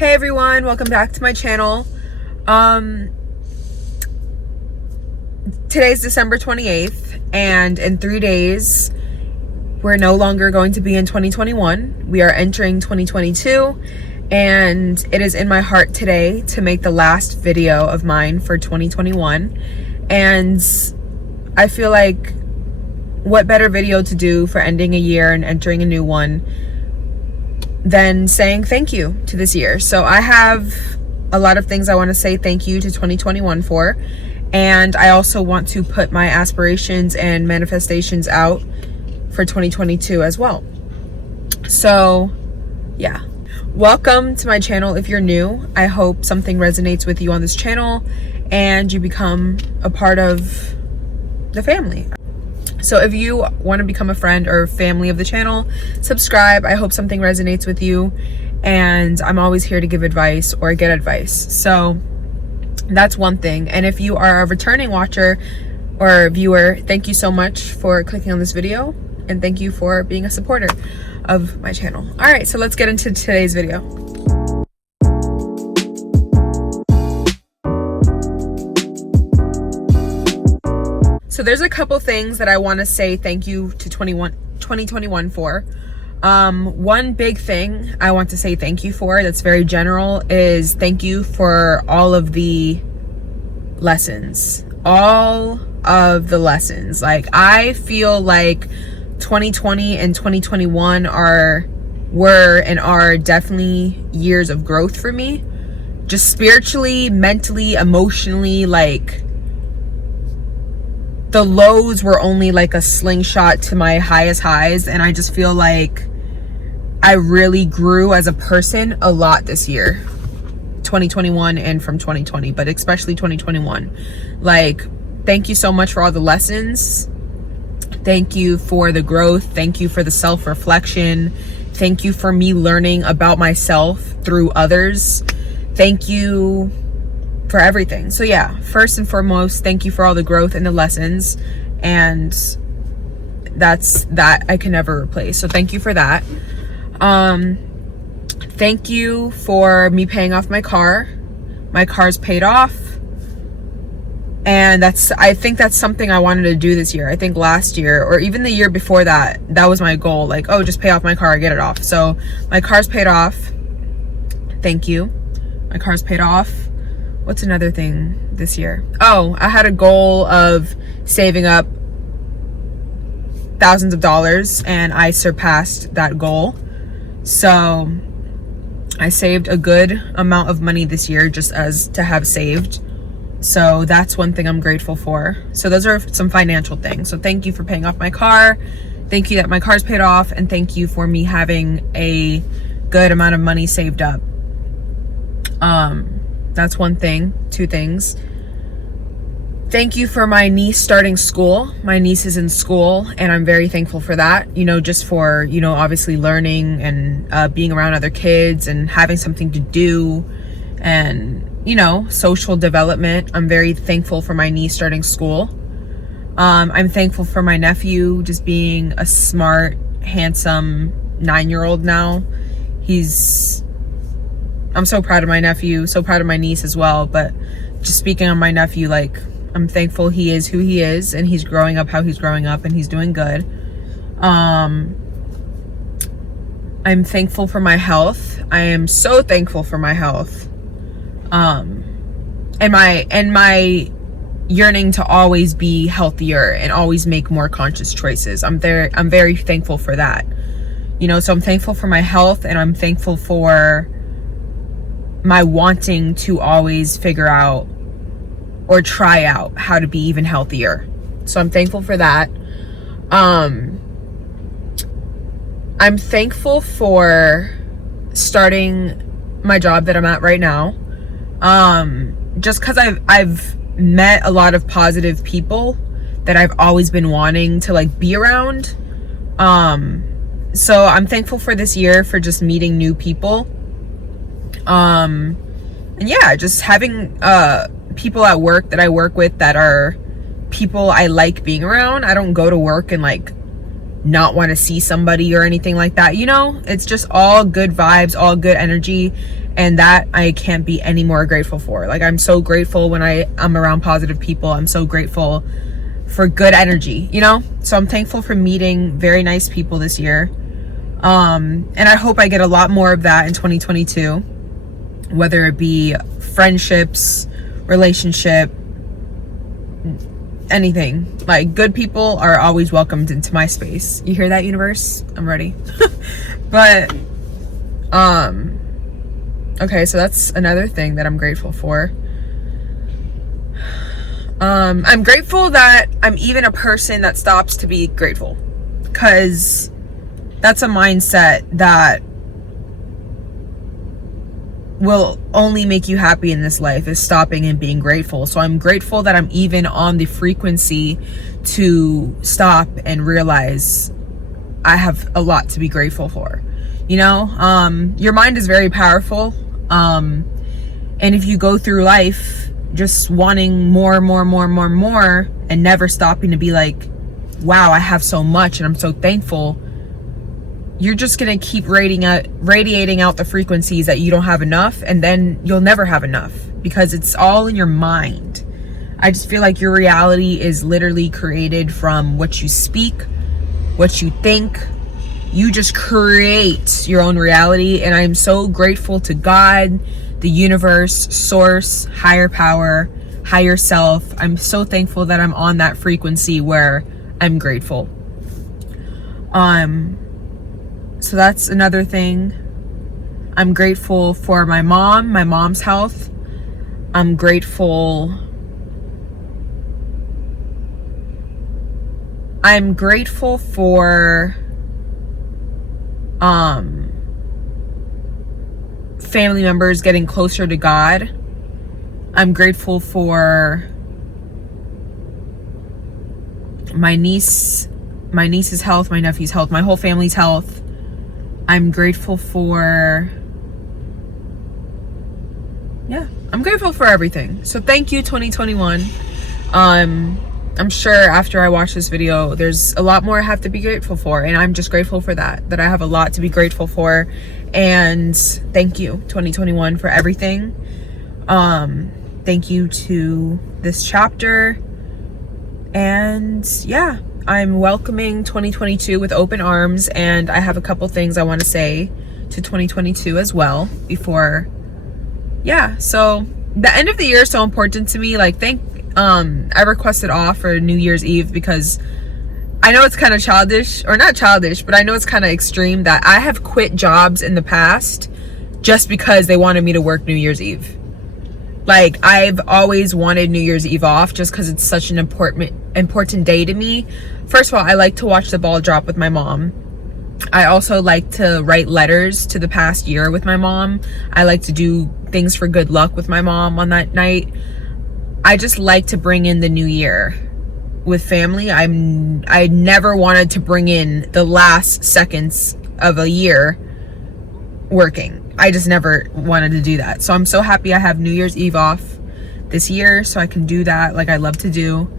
Hey everyone, welcome back to my channel. Today's December 28th, and in 3 days we're no longer going to be in 2021. We are entering 2022, and it is in my heart today to make the last video of mine for 2021. And I feel like what better video to do for ending a year and entering a new one than saying thank you to this year. So I have a lot of things I want to say thank you to 2021 for, and I also want to put my aspirations and manifestations out for 2022 as well. So yeah, welcome to my channel. If you're new, I hope something resonates with you on this channel and you become a part of the family. So if you want to become a friend or family of the channel, subscribe. I hope something resonates with you, and I'm always here to give advice or get advice. So that's one thing. And if you are a returning watcher or viewer, thank you so much for clicking on this video, and thank you for being a supporter of my channel. All right, so let's get into today's video. So there's a couple things that I want to say thank you to 2021 for. One big thing I want to say thank you for that's very general is thank you for all of the lessons. All of the lessons. Like, I feel like 2020 and 2021 were and are definitely years of growth for me. Just spiritually, mentally, emotionally. Like, the lows were only like a slingshot to my highest highs, and I just feel like I really grew as a person a lot this year, 2021 and from 2020, but especially 2021. Like, thank you so much for all the lessons. Thank you for the growth. Thank you for the self-reflection. Thank you for me learning about myself through others. Thank you for everything. So yeah, first and foremost, thank you for all the growth and the lessons, and that I can never replace. So thank you for that. Thank you for me paying off my car. My car's paid off, and I think that's something I wanted to do this year. I think last year or even the year before that was my goal, like, oh, just pay off my car, get it off. So my car's paid off. Thank you. My car's paid off. What's another thing this year? Oh, I had a goal of saving up thousands of dollars, and I surpassed that goal. So I saved a good amount of money this year just as to have saved. So that's one thing I'm grateful for. So those are some financial things. So thank you for paying off my car. Thank you that my car's paid off, and thank you for me having a good amount of money saved up. That's one thing. Two things. Thank you for my niece starting school. My niece is in school, and I'm very thankful for that. You know, just for, you know, obviously learning and being around other kids and having something to do, and, you know, social development. I'm very thankful for my niece starting school. I'm thankful for my nephew just being a smart, handsome 9-year-old now. I'm so proud of my nephew, so proud of my niece as well. But just speaking on my nephew, like, I'm thankful he is who he is, and he's growing up how he's growing up, and he's doing good. I'm thankful for my health. I am so thankful for my health. And my yearning to always be healthier and always make more conscious choices. I'm very thankful for that. You know, so I'm thankful for my health, and I'm thankful for my wanting to always figure out or try out how to be even healthier. So I'm thankful for that. I'm thankful for starting my job that I'm at right now. Just because I've met a lot of positive people that I've always been wanting to, like, be around. So I'm thankful for this year for just meeting new people. And yeah, just having people at work that I work with that are people I like being around. I don't go to work and like not want to see somebody or anything like that. You know, it's just all good vibes, all good energy, and that I can't be any more grateful for. Like, I'm so grateful when I'm around positive people. I'm so grateful for good energy, you know? So I'm thankful for meeting very nice people this year. And I hope I get a lot more of that in 2022, whether it be friendships, relationship, anything. Like, good people are always welcomed into my space. You hear that, universe? I'm ready. But okay, so that's another thing that I'm grateful for. I'm grateful that I'm even a person that stops to be grateful, because that's a mindset that will only make you happy in this life, is stopping and being grateful. So I'm grateful that I'm even on the frequency to stop and realize I have a lot to be grateful for. You know, your mind is very powerful. And if you go through life just wanting more, and never stopping to be like, wow, I have so much and I'm so thankful, you're just going to keep radiating out the frequencies that you don't have enough, and then you'll never have enough, because it's all in your mind. I just feel like your reality is literally created from what you speak, what you think. You just create your own reality, and I'm so grateful to God, the universe, source, higher power, higher self. I'm so thankful that I'm on that frequency where I'm grateful. So that's another thing. I'm grateful for my mom's health. I'm grateful for family members getting closer to God. I'm grateful for my niece's health, my nephew's health, my whole family's health. I'm grateful for, I'm grateful for everything. So thank you, 2021. I'm sure after I watch this video, there's a lot more I have to be grateful for, and I'm just grateful for that I have a lot to be grateful for. And thank you, 2021, for everything. Thank you to this chapter, and I'm welcoming 2022 with open arms, and I have a couple things I want to say to 2022 as well before. So the end of the year is so important to me. Like, I requested off for New Year's Eve because I know it's kind of childish, or not childish, but I know it's kind of extreme that I have quit jobs in the past just because they wanted me to work New Year's Eve. Like, I've always wanted New Year's Eve off just because it's such an important day to me. First of all, I like to watch the ball drop with my mom. I also like to write letters to the past year with my mom. I like to do things for good luck with my mom on that night. I just like to bring in the new year with family. I never wanted to bring in the last seconds of a year working. I just never wanted to do that. So I'm so happy I have New Year's Eve off this year so I can do that like I love to do.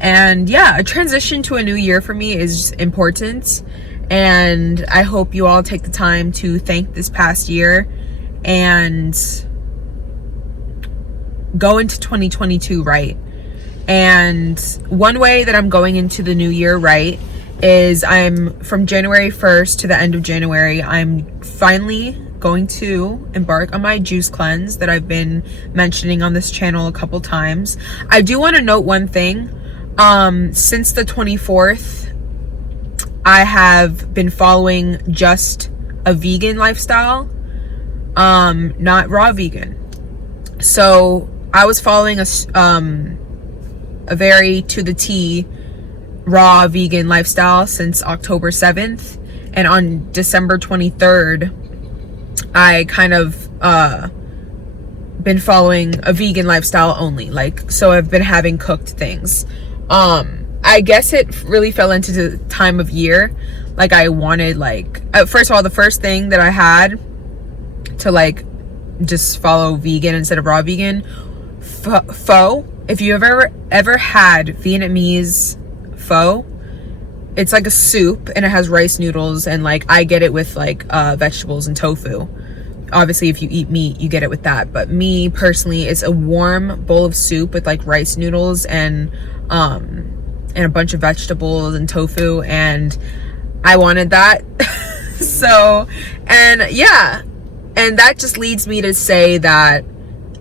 And a transition to a new year for me is important, and I hope you all take the time to thank this past year and go into 2022 right. And one way that I'm going into the new year right is from January 1st to the end of January, I'm finally going to embark on my juice cleanse that I've been mentioning on this channel a couple times. I do want to note one thing. Since the 24th, I have been following just a vegan lifestyle, not raw vegan. So I was following a very to the T raw vegan lifestyle since October 7th, and on December 23rd, I kind of been following a vegan lifestyle only. Like, so I've been having cooked things. I guess it really fell into the time of year. Like, I wanted, first of all, the first thing that I had to just follow vegan instead of raw vegan, pho. If you ever had Vietnamese pho, it's like a soup, and it has rice noodles, and like I get it with like vegetables and tofu. Obviously, if you eat meat, you get it with that. But me personally, it's a warm bowl of soup with like rice noodles and a bunch of vegetables and tofu, and I wanted that. So, and yeah, and that just leads me to say that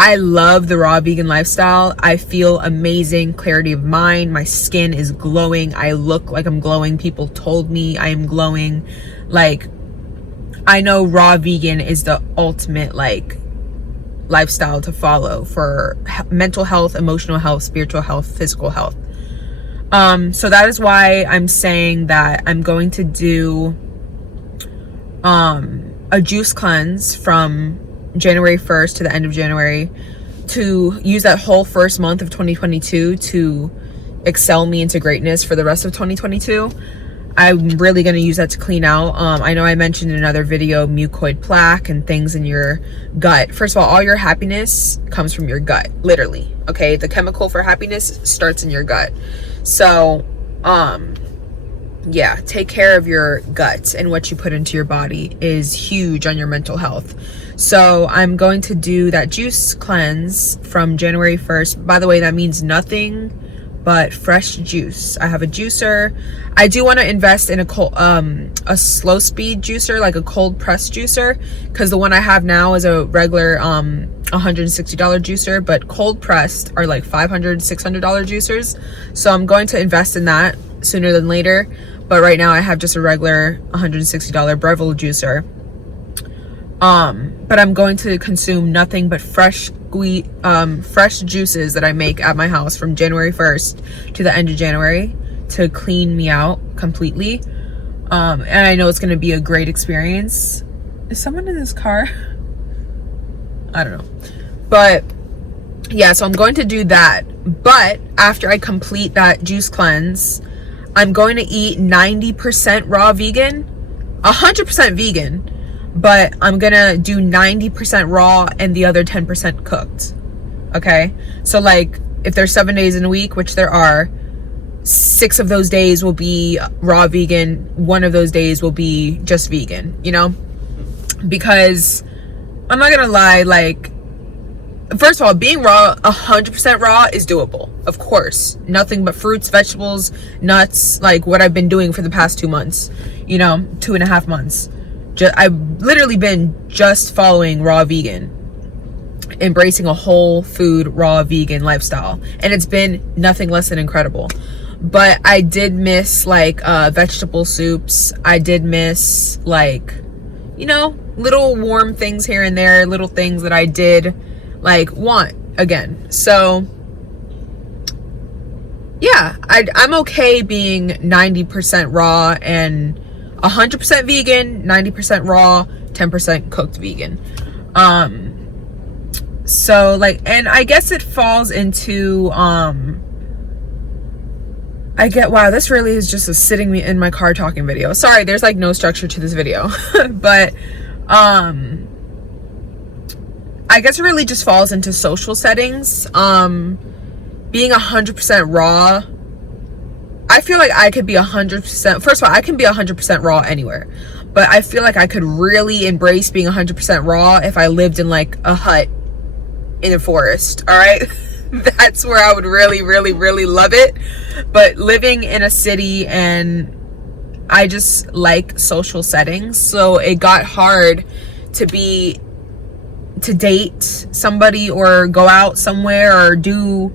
I love the raw vegan lifestyle. I feel amazing, clarity of mind. My skin is glowing. I look like I'm glowing. People told me I am glowing. Like, I know raw vegan is the ultimate like lifestyle to follow for mental health, emotional health, spiritual health, physical health. So that is why I'm saying that I'm going to do a juice cleanse from January 1st to the end of January, to use that whole first month of 2022 to excel me into greatness for the rest of 2022. I'm really going to use that to clean out. I know I mentioned in another video mucoid plaque and things in your gut. First of all your happiness comes from your gut, literally. Okay, the chemical for happiness starts in your gut. So, yeah, take care of your gut, and what you put into your body is huge on your mental health. So I'm going to do that juice cleanse from January 1st. By the way, that means nothing but fresh juice. I have a juicer. I do want to invest in a slow speed juicer, like a cold press juicer, because the one I have now is a regular $160 juicer, but cold pressed are like $500, $600 juicers. So I'm going to invest in that sooner than later. But right now I have just a regular $160 Breville juicer. But I'm going to consume nothing but fresh juices that I make at my house from January 1st to the end of January to clean me out completely. And I know it's going to be a great experience. Is someone in this car? I don't know. But yeah, so I'm going to do that. But after I complete that juice cleanse, I'm going to eat 90% raw vegan, 100% vegan, but I'm gonna do 90% raw and the other 10% cooked. Okay, so like if there's 7 days in a week, which there are, 6 of those days will be raw vegan, 1 of those days will be just vegan, you know, because I'm not gonna lie, like, first of all, being raw, 100% raw is doable. Of course, nothing but fruits, vegetables, nuts, like what I've been doing for the past 2 months, you know, 2.5 months. I've literally been just following raw vegan, embracing a whole food raw vegan lifestyle, and it's been nothing less than incredible. But I did miss like vegetable soups. I did miss, like, you know, little warm things here and there, little things that I did like want again. So yeah, I'm okay being 90% raw and 100% vegan, 90% raw, 10% cooked vegan. So like, and I guess it falls into wow, this really is just a sitting me in my car talking video. Sorry, there's like no structure to this video. But I guess it really just falls into social settings. Being 100% raw, I feel like I could be 100%, first of all, I can be 100% raw anywhere, but I feel like I could really embrace being 100% raw if I lived in like a hut in a forest. All right. That's where I would really, really, really love it. But living in a city, and I just like social settings, so it got hard to date somebody or go out somewhere or do,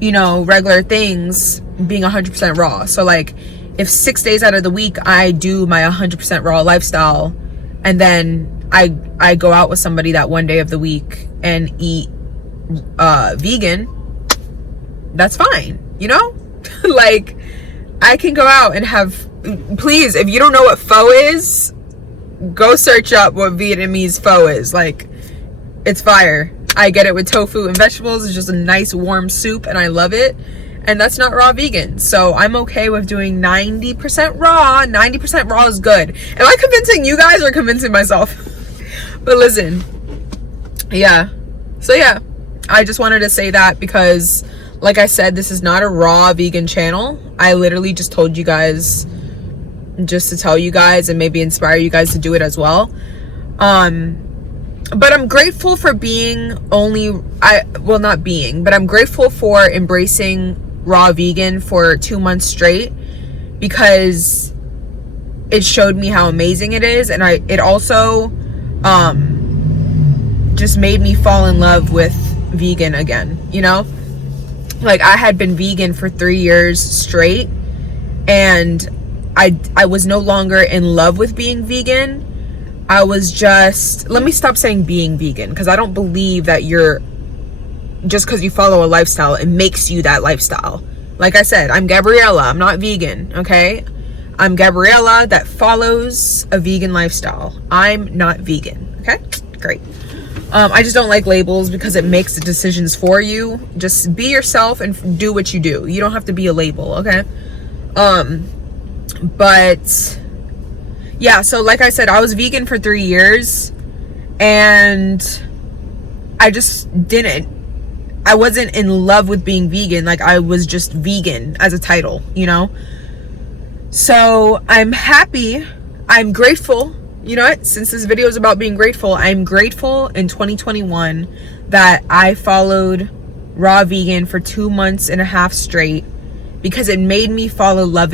you know, regular things being 100% raw. So like if 6 days out of the week I do my 100% raw lifestyle, and then I go out with somebody that one day of the week and eat vegan, that's fine, you know. Like, I can go out and have, please, if you don't know what pho is, go search up what Vietnamese pho is. Like, it's fire. I get it with tofu and vegetables. It's just a nice warm soup, and I love it. And that's not raw vegan. So I'm okay with doing 90% raw. 90% raw is good. Am I convincing you guys or convincing myself? But listen, yeah. So yeah, I just wanted to say that because, like I said, this is not a raw vegan channel. I literally just told you guys just to tell you guys and maybe inspire you guys to do it as well. But I'm grateful for I'm grateful for embracing raw vegan for 2 months straight, because it showed me how amazing it is. And it also just made me fall in love with vegan again, you know? Like, I had been vegan for 3 years straight, and I was no longer in love with being vegan. I was just, let me stop saying being vegan, because I don't believe that just because you follow a lifestyle, it makes you that lifestyle. Like I said, I'm Gabriella. I'm not vegan, okay? I'm Gabriella that follows a vegan lifestyle. I'm not vegan, okay? Great. I just don't like labels because it makes the decisions for you. Just be yourself and do what you do. You don't have to be a label, okay? But yeah, so like I said, I was vegan for 3 years, and I wasn't in love with being vegan. Like, I was just vegan as a title, you know? So I'm happy, I'm grateful. You know what? Since this video is about being grateful, I'm grateful in 2021 that I followed raw vegan for 2 months and a half straight, because it made me fall in love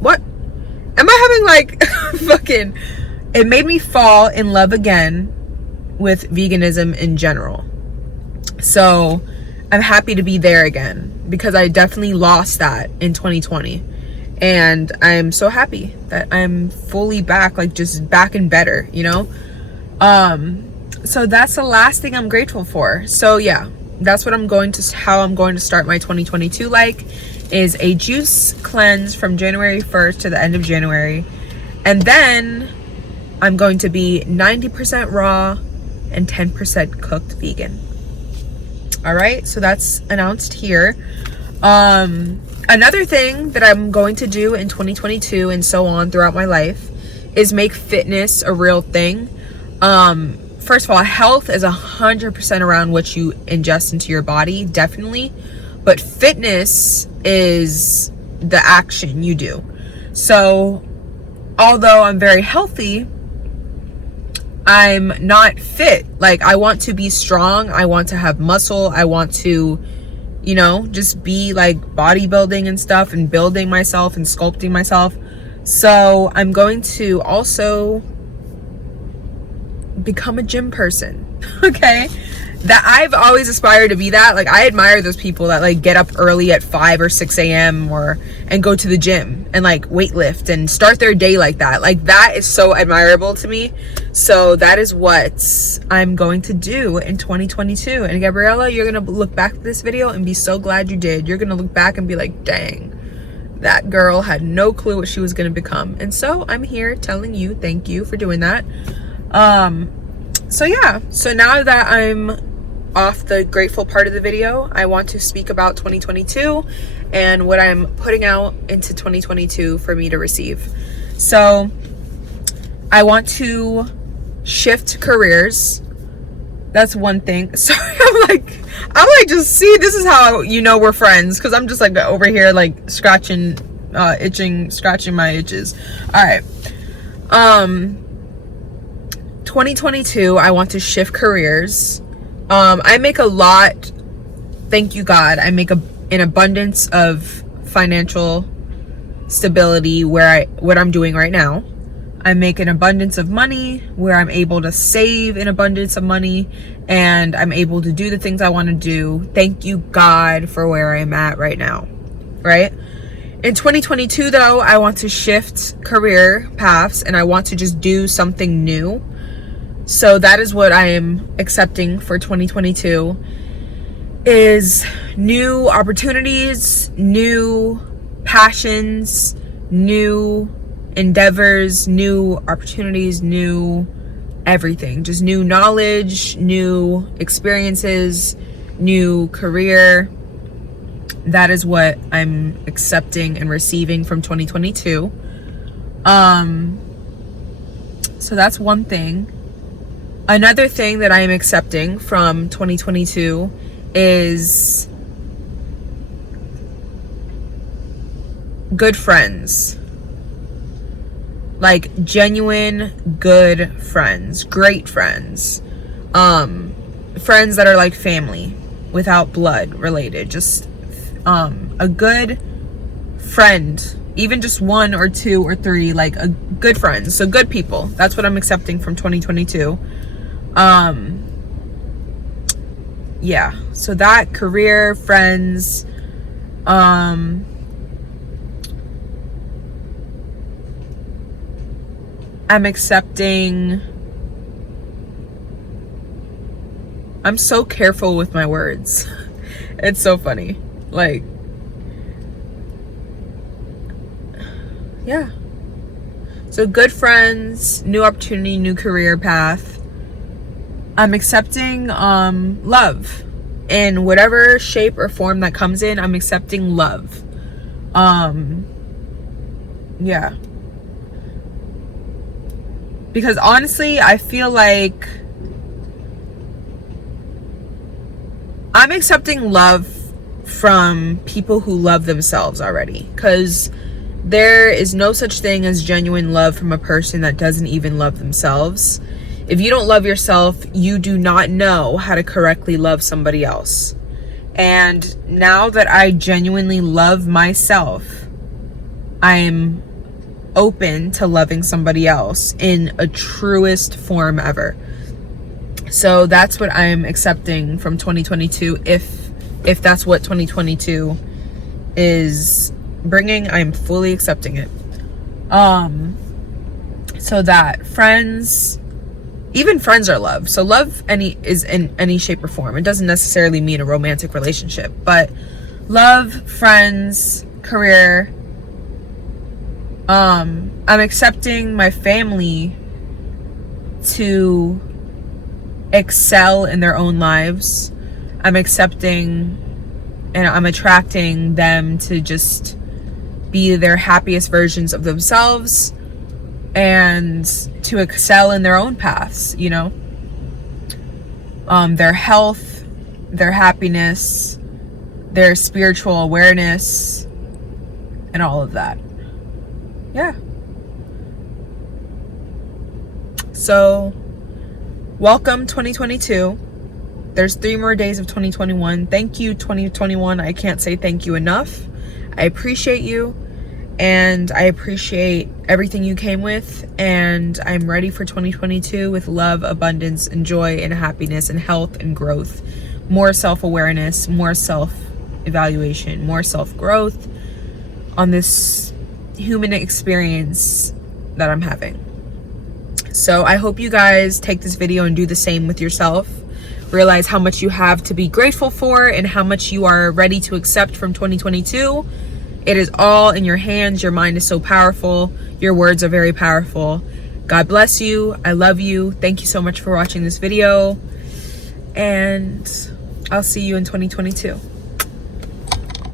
what? Am I having like it made me fall in love again with veganism in general. So I'm happy to be there again, because I definitely lost that in 2020. And I'm so happy that I'm fully back, like just back and better, you know? So that's the last thing I'm grateful for. So yeah, that's what how I'm going to start my 2022 is a juice cleanse from January 1st to the end of January. And then I'm going to be 90% raw and 10% cooked vegan. All right, so that's announced here. Another thing that I'm going to do in 2022 and so on throughout my life is make fitness a real thing. First of all, health is 100% around what you ingest into your body, definitely. But fitness is the action you do. So although I'm very healthy, I'm not fit. Like, I want to be strong. I want to have muscle. I want to, you know, just be like bodybuilding and stuff and building myself and sculpting myself. So I'm going to also become a gym person. Okay? That I've always aspired to be that. Like, I admire those people that like get up early at 5 or 6 a.m. and go to the gym and like weightlift and start their day like that. Like, that is so admirable to me. So that is what I'm going to do in 2022. And Gabriella, you're gonna look back at this video and be so glad you did. You're gonna look back and be like, dang, that girl had no clue what she was gonna become. And so I'm here telling you thank you for doing that. So yeah, so now that I'm off the grateful part of the video, I want to speak about 2022 and what I'm putting out into 2022 for me to receive. So I want to shift careers. That's one thing. Sorry, I'm like just see, this is how you know we're friends, because I'm just like over here like scratching my itches. All right. 2022, I want to shift careers. I make a lot, thank you God, I make an abundance of financial stability what I'm doing right now. I make an abundance of money where I'm able to save an abundance of money, and I'm able to do the things I want to do. Thank you God for where I'm at right now, right? In 2022 though, I want to shift career paths, and I want to just do something new. So that is what I am accepting for 2022, is new opportunities, new passions, new endeavors, new opportunities, new everything. Just new knowledge, new experiences, new career. That is what I'm accepting and receiving from 2022. So that's one thing. Another thing that I am accepting from 2022 is good friends. Like genuine good friends, great friends. Friends that are like family without blood related. Just a good friend, even just one or two or three, like a good friends. So good people. That's what I'm accepting from 2022. Yeah, so that, career, friends, I'm accepting. I'm so careful with my words. It's so funny. Like, yeah. So good friends, new opportunity, new career path. I'm accepting love in whatever shape or form that comes in. I'm accepting love. Yeah. Because honestly, I feel like I'm accepting love from people who love themselves already. Because there is no such thing as genuine love from a person that doesn't even love themselves. If you don't love yourself, you do not know how to correctly love somebody else. And now that I genuinely love myself, I'm open to loving somebody else in a truest form ever. So that's what I'm accepting from 2022. If that's what 2022 is bringing, I'm fully accepting it. So that friends, even friends are love. So love is in any shape or form. It doesn't necessarily mean a romantic relationship, but love, friends, career. I'm accepting my family to excel in their own lives. I'm accepting and I'm attracting them to just be their happiest versions of themselves and to excel in their own paths, you know. Their health, their happiness, their spiritual awareness, and all of that. Yeah. So, welcome 2022. There's 3 more days of 2021. Thank you, 2021. I can't say thank you enough. I appreciate you, and I appreciate everything you came with, and I'm ready for 2022 with love, abundance, and joy, and happiness, and health, and growth. More self-awareness, more self-evaluation, more self-growth on this human experience that I'm having. So I hope you guys take this video and do the same with yourself. Realize how much you have to be grateful for and how much you are ready to accept from 2022. It is all in your hands. Your mind is so powerful. Your words are very powerful. God bless you. I love you. Thank you so much for watching this video. And I'll see you in 2022.